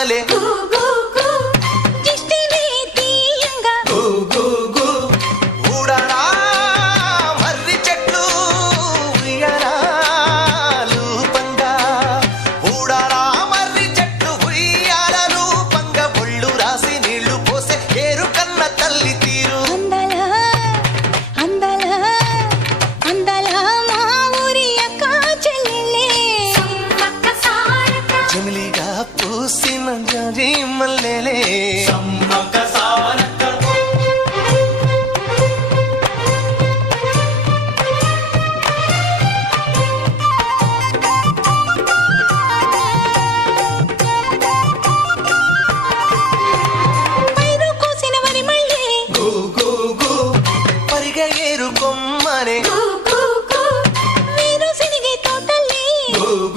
పాలే ఊడరా మర్రి చెట్లు ఉయ్యాలూ పంగా ఊడరా మర్రి చెట్లు ఉయ్యాలూ పంగ ఒళ్ళు రాసి నీళ్లు పోసే ఏరు కన్న తల్లి తీరు జమిలిగా పూసిన జాజి మల్లెలే సమ్మక్క సారక్క